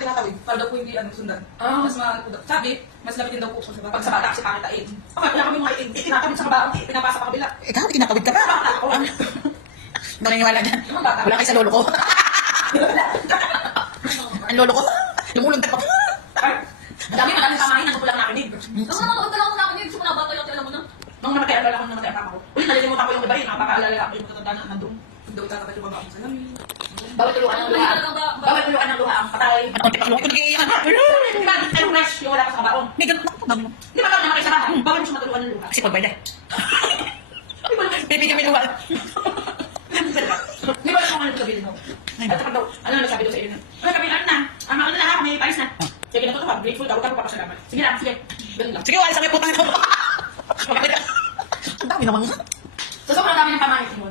Tinatawid, para daw po hindi sundan. Mas sabi, mas lapit din daw po sa bata. Pag sa bata kasi pakitain. Okay, wala kami mga itinatawid sa kabaan, pinapasa pa kabila. Ikaw, tinatawid ka ba? Hindi ko naniniwala dyan. Wala kayo sa lolo ko. Ang lolo ko, lumulundag pa. Madami pamahin, ano po lang nakinig. Nung nakakawag lang ako nakinig, so nabata yung tila mo na. Nung namatay, alala ko nung namatay ang papa ko. Uy, nalilimutan ko yung iba rin, nakapakaalala ako yung matatanda na nandun. Hindi ko tatapat yung mga ako sa lamin. Bawal tuluan ng luha. Bawal tuluan ng luha ang patay. At konti pa ko nag-iiyak. Anong rush yung wala ka sa kabaong? May ganun ako. Di ba bawal naman kayo sa bahay? Bawal mo siya matuluan ng luha. Kasi pagbayad eh. Bibigyan may luwal. Di ba naman ano sabihin mo? At saka daw, ano na sabi daw sa iyo na? Ano sabi na? Ang ano na, may paris na. Sige na to, grateful daw, huwag ka papasalamat. Sige lang, sige. Ganun lang. Sige, wala sa may putang ito. Ang dami naman. So, sobrang dami ng pamahit mo.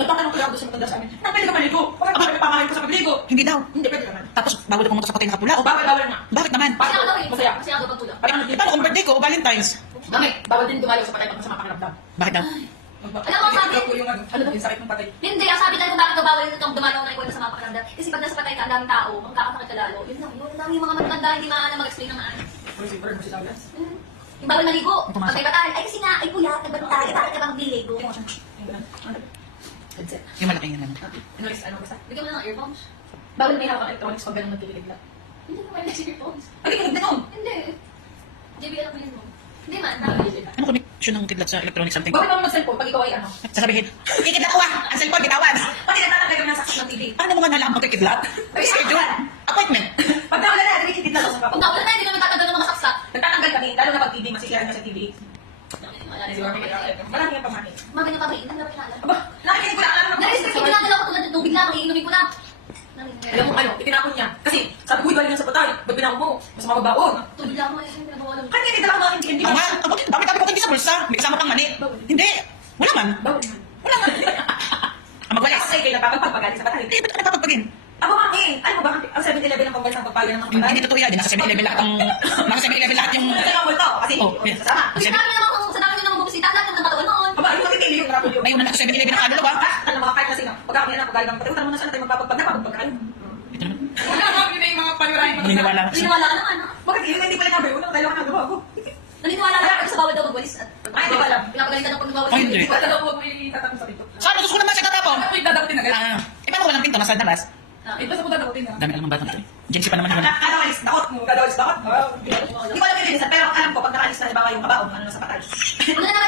Nagpatanong ko lang doon sa matanda sa amin, pwede ka maligo? Bakit ba may pamahit ko sa pagligo? Hindi daw. Hindi, pwede naman. Tapos, bawal ako pumunta sa patay na kapula. O, Bawal na. bakit naman? Bakit ako masaya? Kasi ako pagtula. Parang ano, Paano kung birthday ko o Valentine's? Dami, bawal din dumalaw sa patay pag masama pakiramdam. Bakit daw? Alam mo, sabi- Ito po yung yung sakit ng patay. Hindi, ang sabi tayo kung bakit bawal itong dumalaw na ikuwento sa mga pakiramdam. Kasi pag nasa patay ka, ang daming tao, ang kakasakit ka lalo. Yun lang, yun. Ang daming mga matanda, hindi maaaring mag-explain ng maayos. Pero siguro mo sinabi yan. Yung bawal maligo. Pumasok. Pag may batal, ay kasi nga, ay kuya, nagbantay, bakit ka bang biligo? Tingnan mo siya. Yung ganun. Ano? Headset. Yung malaking yan. Anyways, ano basta? Bigyan mo na ng earphones. Bawal may hawak ang electronics pag ganun nagkikilig lang. Hindi ko may earphones. Ay, kinig na nun! Hindi. JBL ako yun mo. Hindi man, Ano connection ng kidlat sa electronic something? Bawal naman mag-cellphone pag ikaw ay ano. Sasabihin, kikidlat ko ah! Ang cellphone, bitawan! Pati nagtatanggal kami ng saksi ng TV. Paano mo nga nalaman ko kidlat? Schedule? Appointment? Pag nawala na, nakikita lang sa kung papa. tawag na hindi naman tatanggal ng mga saksak. Nagtatanggal kami, lalo na pag TV, masisira na sa TV. Malaki Marami yung pamahin. Mga ganyan pa ba? Hindi na pinaalam. Aba, nakikinig ko na alam Na-restrict yung ginagalaw ko tulad ng tubig lang, iinumin ko lang. Alam mo ano, itinapon niya. Kasi sabi ko, galing yan sa patay. Ba't binako mo? Mas mababaon. Tubig lang mo, yung pinagawa lang. Kanya hindi talaga mga hindi. Ang nga, dami-dami ko hindi sa bulsa. May kasama pang mani. Hindi. Wala man. Bawal man. Wala man. Ang magwalis. Kasi kayo napapagpagaling sa patay. Eh, ba't ka napapagpagin? Abo mami, ano ba? Ang 7-Eleven ang pambansang pagpaga ng mga patay. Hindi totoo yan. Nasa 7-Eleven lahat ang... Nasa 7-Eleven lahat yung... Kasi nga multo, kasi Oh, hindi yeah. sasama. Kasi dami naman kung sa dami nyo naman bumisita, dami naman batuan noon. Aba, yung nakitili yung rapol yun. May una na sa 7-Eleven ang kaluluwa. Ano mga kahit na sino, pagka kami na pagkain ng patay, utang mo na sana tayo magpapagpag na pagpag kayo. Ito naman. Wala nga, yun na yung mga panirahin mo. Naniniwala ka. Naniniwala ka naman. Bakit yun hindi pala yung una, kailangan na gawa ko. Naniniwala ka naman sa bawal daw magwalis. Ay, hindi ko alam. Pinapagaling ka daw pag nagwawalis. Ay, hindi. Wala daw po may tatapos sa pinto. Saan? Gusto ko naman siya tatapon. Ako yung dadapatin na gano'n. Eh, paano walang pinto? Nasa labas? Ito sa po dadapatin na. Dami alam ng batang ito. Gen Z pa naman yun. Kadawalis dakot mo, kadawalis dakot. Hindi ko alam yung linisan, pero alam ko pag nakaalis na ibawa yung kabaong, ano na sa patay. Wala na